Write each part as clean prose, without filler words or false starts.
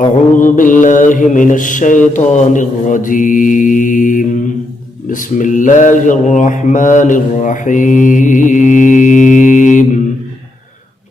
أعوذ بالله من الشيطان الرجيم. بسم الله الرحمن الرحيم.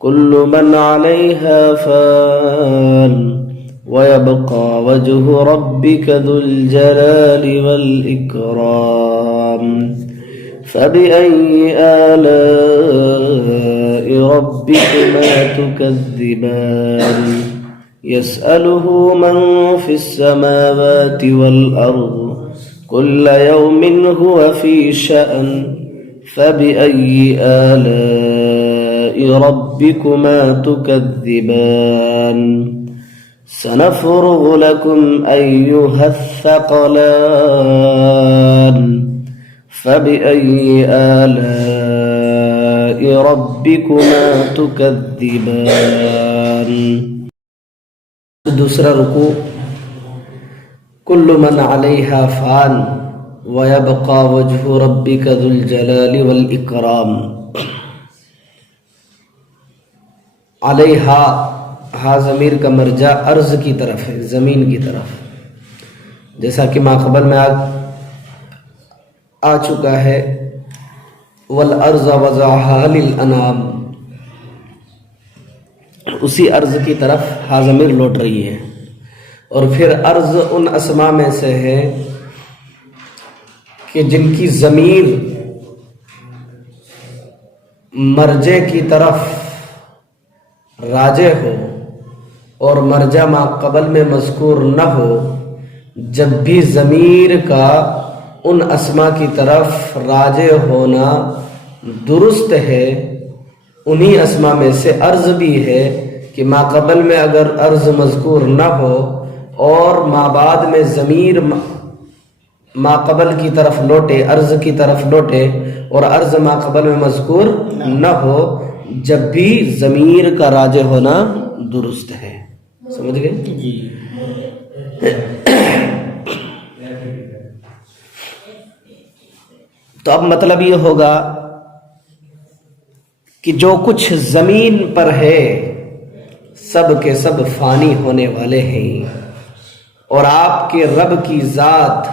كل من عليها فان ويبقى وجه ربك ذو الجلال والإكرام. فبأي آلاء ربكما تكذبان. يسأله من في السماوات والأرض كل يوم هو في شأن. فبأي آلاء ربكما تكذبان. سنفرغ لكم أيها الثقلان. فبأي آلاء ربكما تكذبان. دوسرا رکوع کل من علیہا فان ویبقى وجہ ربک ذو الجلال والاکرام. علیہا ہا ضمیر کا مرجع ارض کی طرف ہے، زمین کی طرف، جیسا کہ ماقبل میں آ چکا ہے والارض وضعها للانام. اسی ارض کی طرف ہا ضمیر لوٹ رہی ہے. اور پھر ارض ان اسماء میں سے ہے کہ جن کی ضمیر مرجع کی طرف راجع ہو اور مرجع ما قبل میں مذکور نہ ہو. جب بھی ضمیر کا ان اسماء کی طرف راجع ہونا درست ہے، انہی اسماء میں سے ارض بھی ہے کہ ما قبل میں اگر ارض مذکور نہ ہو اور ما بعد میں ضمیر ما قبل کی طرف لوٹے، ارض کی طرف لوٹے اور ارض ما قبل میں مذکور نہ ہو، جب بھی ضمیر کا راجع ہونا درست ہے. سمجھ گئے؟ تو اب مطلب یہ ہوگا کہ جو کچھ زمین پر ہے سب کے سب فانی ہونے والے ہیں، اور آپ کے رب کی ذات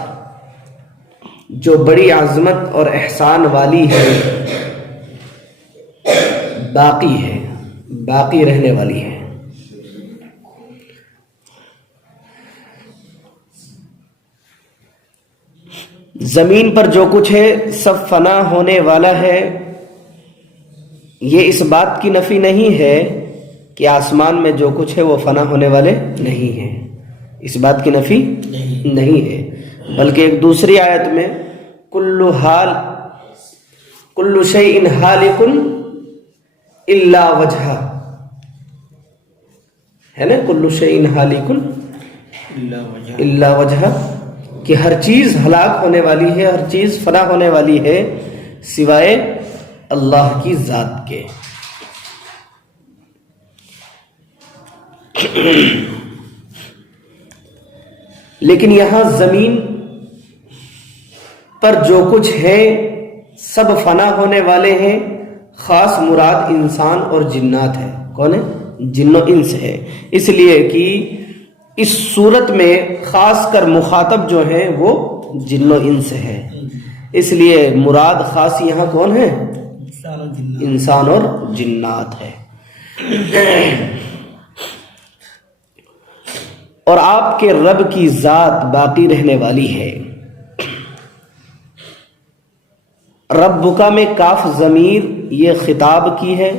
جو بڑی عظمت اور احسان والی ہے باقی ہے، باقی رہنے والی ہے. زمین پر جو کچھ ہے سب فنا ہونے والا ہے. یہ اس بات کی نفی نہیں ہے کہ آسمان میں جو کچھ ہے وہ فنا ہونے والے نہیں ہیں، اس بات کی نفی نہیں ہے. بلکہ ایک دوسری آیت میں کل شیء ہالک الا وجہہ ہے نا، کل شیء ہالک الا وجہہ، کہ ہر چیز ہلاک ہونے والی ہے، ہر چیز فنا ہونے والی ہے سوائے اللہ کی ذات کے. لیکن یہاں زمین پر جو کچھ ہے سب فنا ہونے والے ہیں. خاص مراد انسان اور جنات ہے. کون ہے؟ جن و انس ہے. اس لیے کہ اس صورت میں خاص کر مخاطب جو ہیں وہ جن و انس ہے، اس لیے مراد خاص یہاں کون ہے؟ انسان اور جنات ہے. اور آپ کے رب کی ذات باقی رہنے والی ہے. ربک میں کاف ضمیر یہ خطاب کی ہے.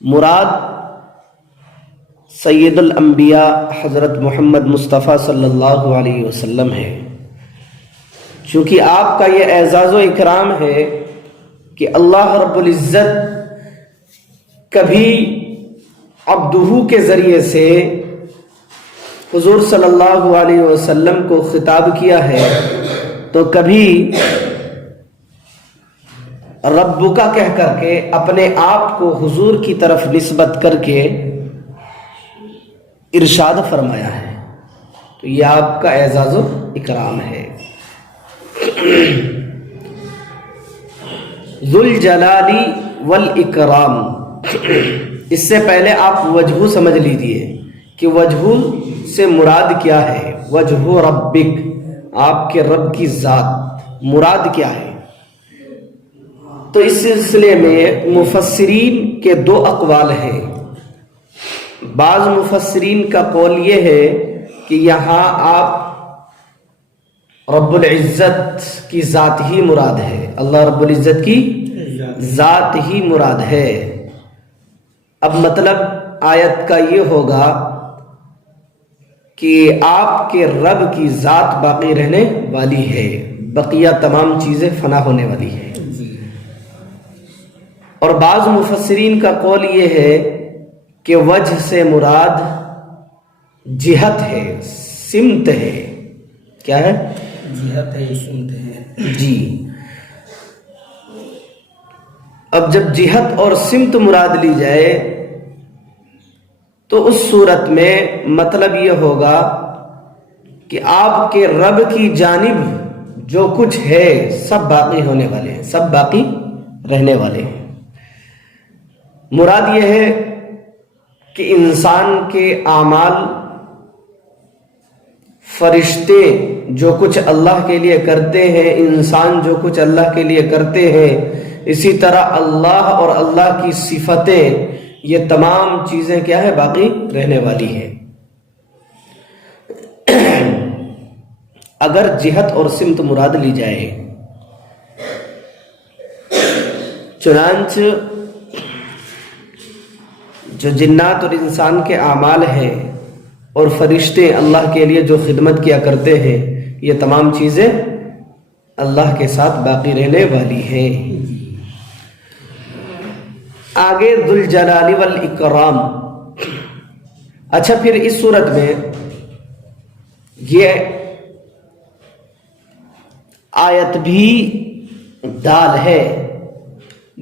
مراد سید الانبیاء حضرت محمد مصطفیٰ صلی اللہ علیہ وسلم ہے. چونکہ آپ کا یہ اعزاز و اکرام ہے کہ اللہ رب العزت کبھی عبدہ کے ذریعے سے حضور صلی اللہ علیہ وسلم کو خطاب کیا ہے، تو کبھی ربک کہہ کر کے اپنے آپ کو حضور کی طرف نسبت کر کے ارشاد فرمایا ہے. تو یہ آپ کا اعزاز و اکرام ہے. ذو الجلال والاکرام، اس سے پہلے آپ وجہ سمجھ لیجئے کہ وجہ سے مراد کیا ہے، وجہ ربک، آپ کے رب کی ذات مراد کیا ہے؟ تو اس سلسلے میں مفسرین کے دو اقوال ہیں۔ بعض مفسرین کا قول یہ ہے کہ یہاں آپ رب العزت کی ذات ہی مراد ہے، اللہ رب العزت کی ذات ہی مراد ہے۔ اب مطلب آیت کا یہ ہوگا کہ آپ کے رب کی ذات باقی رہنے والی ہے، بقیہ تمام چیزیں فنا ہونے والی ہے۔ اور بعض مفسرین کا قول یہ ہے کہ وجہ سے مراد جہت ہے، سمت ہے۔ کیا ہے؟ جہت ہے، سمت ہے۔ جی، اب جب جہت اور سمت مراد لی جائے تو اس صورت میں مطلب یہ ہوگا کہ آپ کے رب کی جانب جو کچھ ہے سب باقی ہونے والے ہیں، سب باقی رہنے والے ہیں۔ مراد یہ ہے کہ انسان کے اعمال، فرشتے جو کچھ اللہ کے لیے کرتے ہیں، انسان جو کچھ اللہ کے لیے کرتے ہیں، اسی طرح اللہ اور اللہ کی صفتیں، یہ تمام چیزیں کیا ہے؟ باقی رہنے والی ہیں۔ اگر جہت اور سمت مراد لی جائے، چنانچہ جو جنات اور انسان کے اعمال ہیں اور فرشتے اللہ کے لیے جو خدمت کیا کرتے ہیں، یہ تمام چیزیں اللہ کے ساتھ باقی رہنے والی ہیں۔ آگے ذوالجلال والاکرام۔ اچھا، پھر اس صورت میں یہ آیت بھی دال ہے،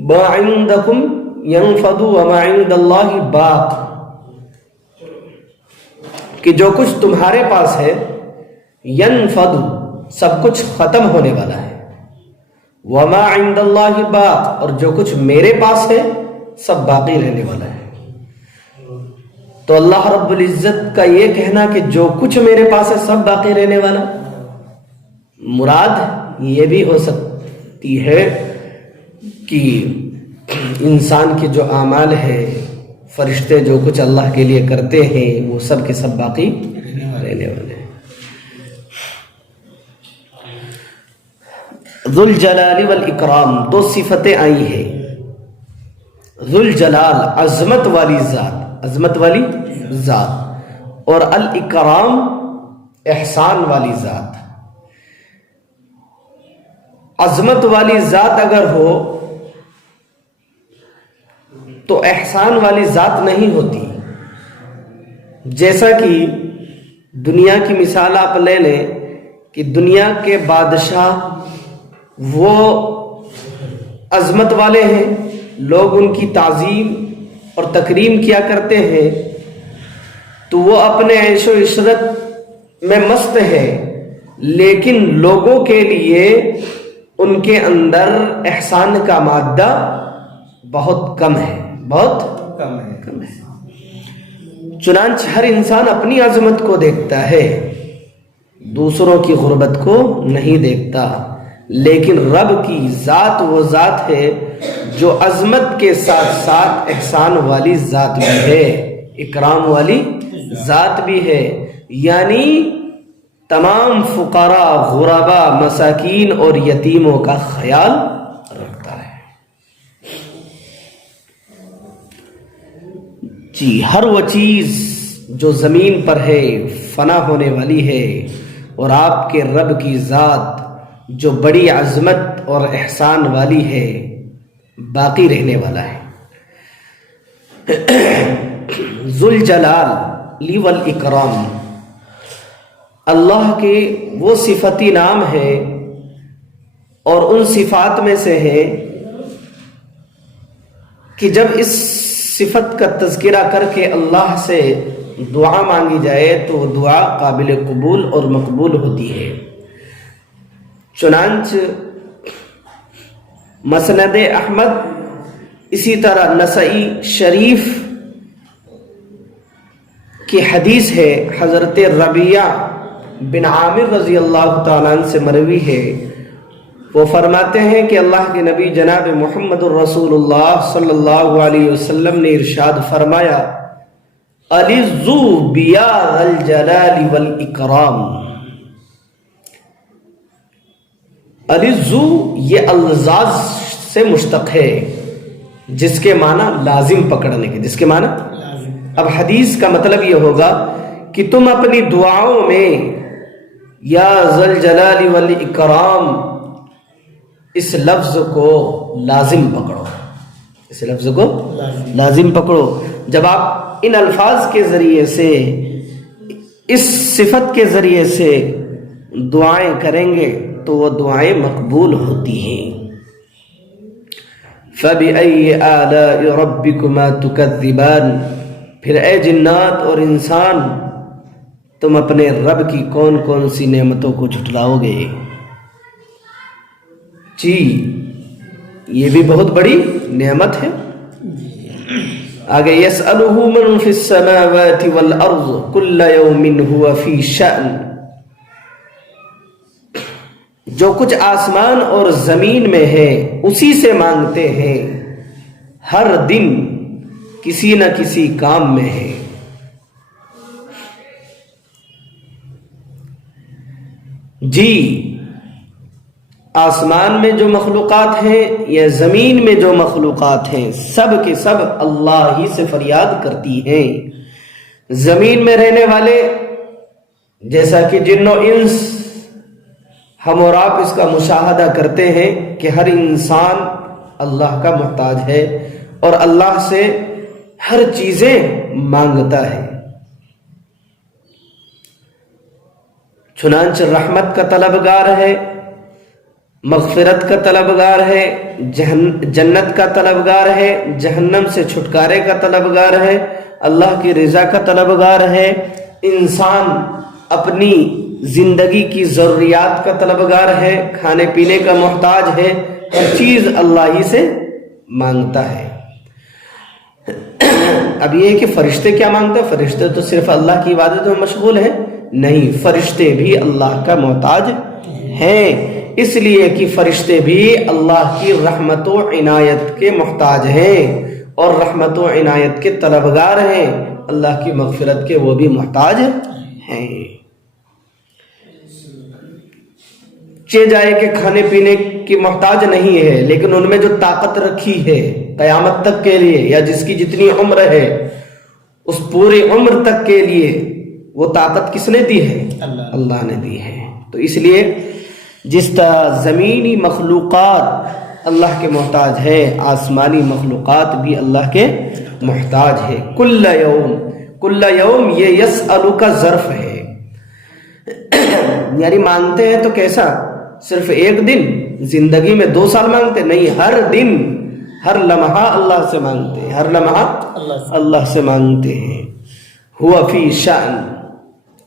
ما عندکم ينفد وما عند اللہ باق، کہ جو کچھ تمہارے پاس ہے، ینفد سب کچھ ختم ہونے والا ہے، وما عند اللہ باق اور جو کچھ میرے پاس ہے سب باقی رہنے والا ہے۔ تو اللہ رب العزت کا یہ کہنا کہ جو کچھ میرے پاس ہے سب باقی رہنے والا، مراد یہ بھی ہو سکتی ہے کہ انسان کے جو اعمال ہے، فرشتے جو کچھ اللہ کے لیے کرتے ہیں، وہ سب کے سب باقی رہنے والے ہیں۔ ذوالجلال والاکرام، دو صفتیں آئی ہیں۔ ذوالجلال عظمت والی ذات، عظمت والی ذات، اور الاکرام احسان والی ذات۔ عظمت والی ذات اگر ہو تو احسان والی ذات نہیں ہوتی۔ جیسا کہ دنیا کی مثال آپ لے لیں کہ دنیا کے بادشاہ وہ عظمت والے ہیں، لوگ ان کی تعظیم اور تکریم کیا کرتے ہیں، تو وہ اپنے عیش و عشرت میں مست ہے، لیکن لوگوں کے لیے ان کے اندر احسان کا مادہ بہت کم ہے، بہت کم ہے۔ چنانچہ ہر انسان اپنی عظمت کو دیکھتا ہے، دوسروں کی غربت کو نہیں دیکھتا، لیکن رب کی ذات وہ ذات ہے جو عظمت کے ساتھ ساتھ احسان والی ذات بھی ہے، اکرام والی ذات بھی ہے، یعنی تمام فقراء، غربا، مساکین اور یتیموں کا خیال رکھتا ہے۔ جی، ہر وہ چیز جو زمین پر ہے فنا ہونے والی ہے، اور آپ کے رب کی ذات جو بڑی عظمت اور احسان والی ہے باقی رہنے والا ہے۔ ذوالجلال والاکرام، اللہ کے وہ صفتی نام ہے اور ان صفات میں سے ہے کہ جب اس صفت کا تذکرہ کر کے اللہ سے دعا مانگی جائے تو دعا قابل قبول اور مقبول ہوتی ہے۔ چنانچہ مسند احمد، اسی طرح نسائی شریف کی حدیث ہے، حضرت ربیعہ بن عامر رضی اللہ تعالیٰ عنہ سے مروی ہے، وہ فرماتے ہیں کہ اللہ کے نبی جناب محمد الرسول اللہ صلی اللہ علیہ وسلم نے ارشاد فرمایا، العزو بیا الجلال والاکرام۔ العزو یہ الزاز سے مشتق ہے، جس کے معنی لازم پکڑنے کے، جس کے معنی اب حدیث کا مطلب یہ ہوگا کہ تم اپنی دعاؤں میں یا ذل جلال والاکرام اس لفظ کو لازم پکڑو، اس لفظ کو لازم پکڑو۔ جب آپ ان الفاظ کے ذریعے سے، اس صفت کے ذریعے سے دعائیں کریں گے تو وہ دعائیں مقبول ہوتی ہیں۔ فَبِأَيِّ آلَاءِ رَبِّكُمَا تُكَذِّبَانِ، پھر اے جنات اور انسان تم اپنے رب کی کون کون سی نعمتوں کو جھٹلاؤ گے؟ جی یہ بھی بہت بڑی نعمت ہے۔ آگے يَسْأَلُهُ مَنْ فِي السَّمَاوَاتِ وَالْأَرْضِ كُلَّ يَوْمٍ هُوَ فِي شَأْنٍ، جو کچھ آسمان اور زمین میں ہے اسی سے مانگتے ہیں، ہر دن کسی نہ کسی کام میں ہے۔ جی آسمان میں جو مخلوقات ہیں یا زمین میں جو مخلوقات ہیں، سب کے سب اللہ ہی سے فریاد کرتی ہیں۔ زمین میں رہنے والے جیسا کہ جن و انس، ہم اور آپ اس کا مشاہدہ کرتے ہیں کہ ہر انسان اللہ کا محتاج ہے اور اللہ سے ہر چیزیں مانگتا ہے، چنانچہ رحمت کا طلبگار ہے، مغفرت کا طلبگار ہے، جنت کا طلبگار ہے، جہنم سے چھٹکارے کا طلبگار ہے، اللہ کی رضا کا طلبگار ہے۔ انسان اپنی زندگی کی ضروریات کا طلبگار ہے، کھانے پینے کا محتاج ہے، ہر چیز اللہ ہی سے مانگتا ہے۔ اب یہ کہ فرشتے کیا مانگتے ہیں؟ فرشتے تو صرف اللہ کی عبادت میں مشغول ہیں؟ نہیں، فرشتے بھی اللہ کا محتاج ہیں، اس لیے کہ فرشتے بھی اللہ کی رحمت و عنایت کے محتاج ہیں اور رحمت و عنایت کے طلبگار ہیں، اللہ کی مغفرت کے وہ بھی محتاج ہیں۔ جائے کہ کھانے پینے کی محتاج نہیں ہے، لیکن ان میں جو طاقت رکھی ہے قیامت تک کے لیے، یا جس کی جتنی عمر ہے اس پوری عمر تک کے لیے وہ طاقت کس نے دی ہے؟ اللہ نے دی ہے۔ تو اس لیے جس طرح زمینی مخلوقات اللہ کے محتاج ہے، آسمانی مخلوقات بھی اللہ کے محتاج ہے۔ کل یوم، کل یوم یہ یسألو کا ظرف ہے، یعنی مانگتے ہیں تو کیسا؟ صرف ایک دن، زندگی میں 2 سال مانگتے نہیں، ہر دن، ہر لمحہ اللہ سے مانگتے ہیں، ہر لمحہ اللہ سے مانگتے ہیں۔ ہوا فی شأن،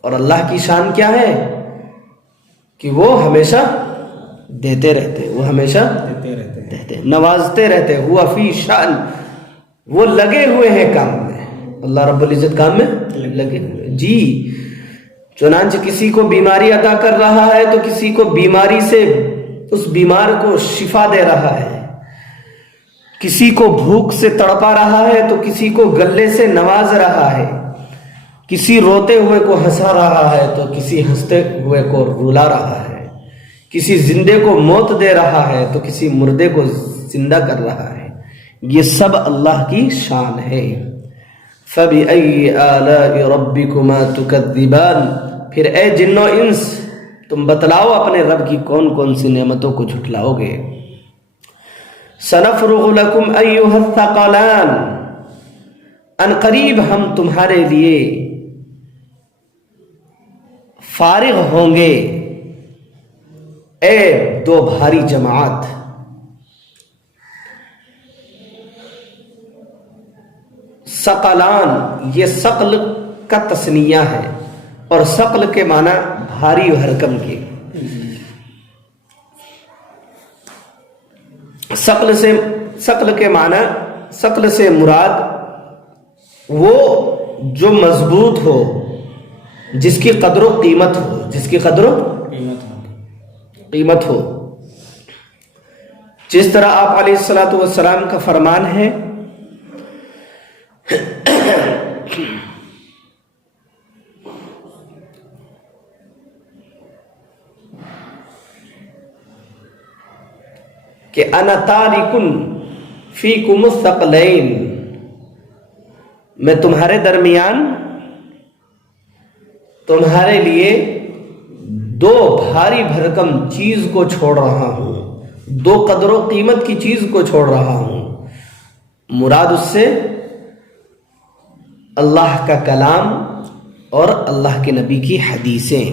اور اللہ کی شان کیا ہے کہ وہ ہمیشہ دیتے رہتے، وہ ہمیشہ دیتے، نوازتے رہتے۔ ہوا فی شأن، وہ لگے ہوئے ہیں کام میں، اللہ رب العزت کام میں لگے ہوئے۔ جی چنانچہ کسی کو بیماری عطا کر رہا ہے تو کسی کو بیماری سے اس بیمار کو شفا دے رہا ہے، کسی کو بھوک سے تڑپا رہا ہے تو کسی کو گلے سے نواز رہا ہے، کسی روتے ہوئے کو ہنسا رہا ہے تو کسی ہنستے ہوئے کو رلا رہا ہے، کسی زندے کو موت دے رہا ہے تو کسی مردے کو زندہ کر رہا ہے۔ یہ سب اللہ کی شان ہے۔ فَبِأَيِّ آلَاءِ رَبِّكُمَا تُكَذِّبَانِ، پھر اے جن و انس تم بتلاؤ اپنے رب کی کون کون سی نعمتوں کو جھٹلاؤ گے۔ سَنَفْرُغُ لَكُمْ أَيُّهَا الثَّقَلَانِ، ان قریب ہم تمہارے لیے فارغ ہوں گے اے 2 بھاری جماعت۔ ثقلان یہ ثقل کا تثنیہ ہے، اور ثقل کے معنی بھاری و حرکم کے۔ ثقل کے معنی، ثقل سے مراد وہ جو مضبوط ہو، جس کی قدر و قیمت ہو، جس کی قدر و قیمت ہو. جس طرح آپ علیہ الصلوۃ والسلام کا فرمان ہے کہ انا تارک فیکم الثقلین، میں تمہارے درمیان تمہارے لیے دو بھاری بھرکم چیز کو چھوڑ رہا ہوں، دو قدر و قیمت کی چیز کو چھوڑ رہا ہوں. مراد اس سے اللہ کا کلام اور اللہ کے نبی کی حدیثیں.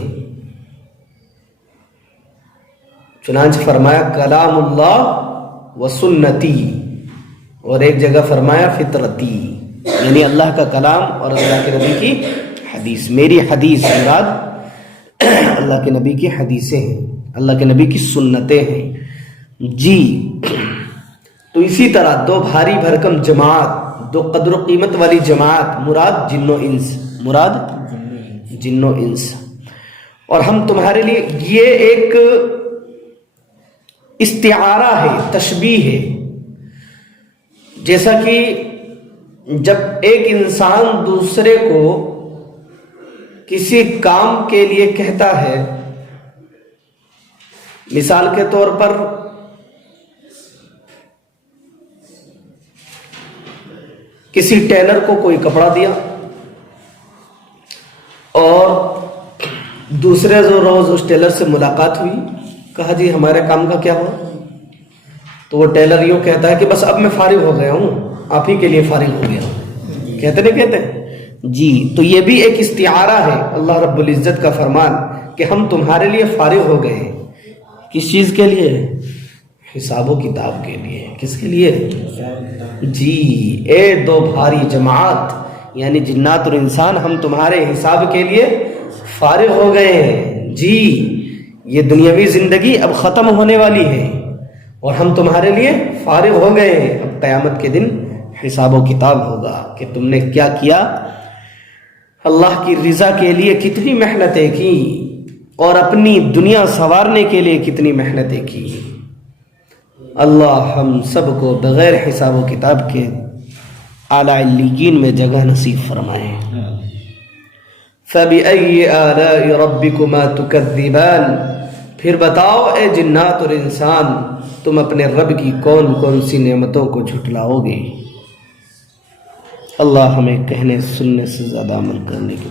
چنانچہ فرمایا کلام اللہ و سنتی، اور ایک جگہ فرمایا فطرتی، یعنی اللہ کا کلام اور اللہ کے نبی کی حدیث. میری حدیث مراد اللہ کے نبی کی حدیثیں ہیں، اللہ کے نبی کی سنتیں ہیں. جی تو اسی طرح دو بھاری بھرکم جماعت، دو قدر و قیمت والی جماعت، مراد جن و انس، مراد جن و انس. اور ہم تمہارے لیے، یہ ایک استعارہ ہے، تشبیہ ہے. جیسا کہ جب ایک انسان دوسرے کو کسی کام کے لیے کہتا ہے، مثال کے طور پر کسی ٹیلر کو کوئی کپڑا دیا اور دوسرے روز اس ٹیلر سے ملاقات ہوئی، کہا جی ہمارے کام کا کیا ہوا؟ تو وہ ٹیلر یوں کہتا ہے کہ بس اب میں فارغ ہو گیا ہوں، آپ ہی کے لیے فارغ ہو گیا ہوں. کہتے نہیں کہتے؟ جی تو یہ بھی ایک استعارہ ہے. اللہ رب العزت کا فرمان کہ ہم تمہارے لیے فارغ ہو گئے ہیں. کس چیز کے لیے؟ حساب و کتاب کے لیے. کس کے لیے؟ جی اے دو بھاری جماعت، یعنی جنات اور انسان، ہم تمہارے حساب کے لیے فارغ ہو گئے ہیں. جی یہ دنیاوی زندگی اب ختم ہونے والی ہے اور ہم تمہارے لیے فارغ ہو گئے ہیں. اب قیامت کے دن حساب و کتاب ہوگا کہ تم نے کیا کیا، اللہ کی رضا کے لیے کتنی محنتیں کی اور اپنی دنیا سنوارنے کے لیے کتنی محنتیں کی. اللہ ہم سب کو بغیر حساب و کتاب کے اعلیٰ علیین میں جگہ نصیب فرمائے. فَبِأَيِّ آلَاءِ رَبِّكُمَا تُكَذِّبَانِ، پھر بتاؤ اے جنات اور انسان، تم اپنے رب کی کون کون سی نعمتوں کو جھٹلاؤ گے. اللہ ہمیں کہنے سننے سے زیادہ عمل کرنے کی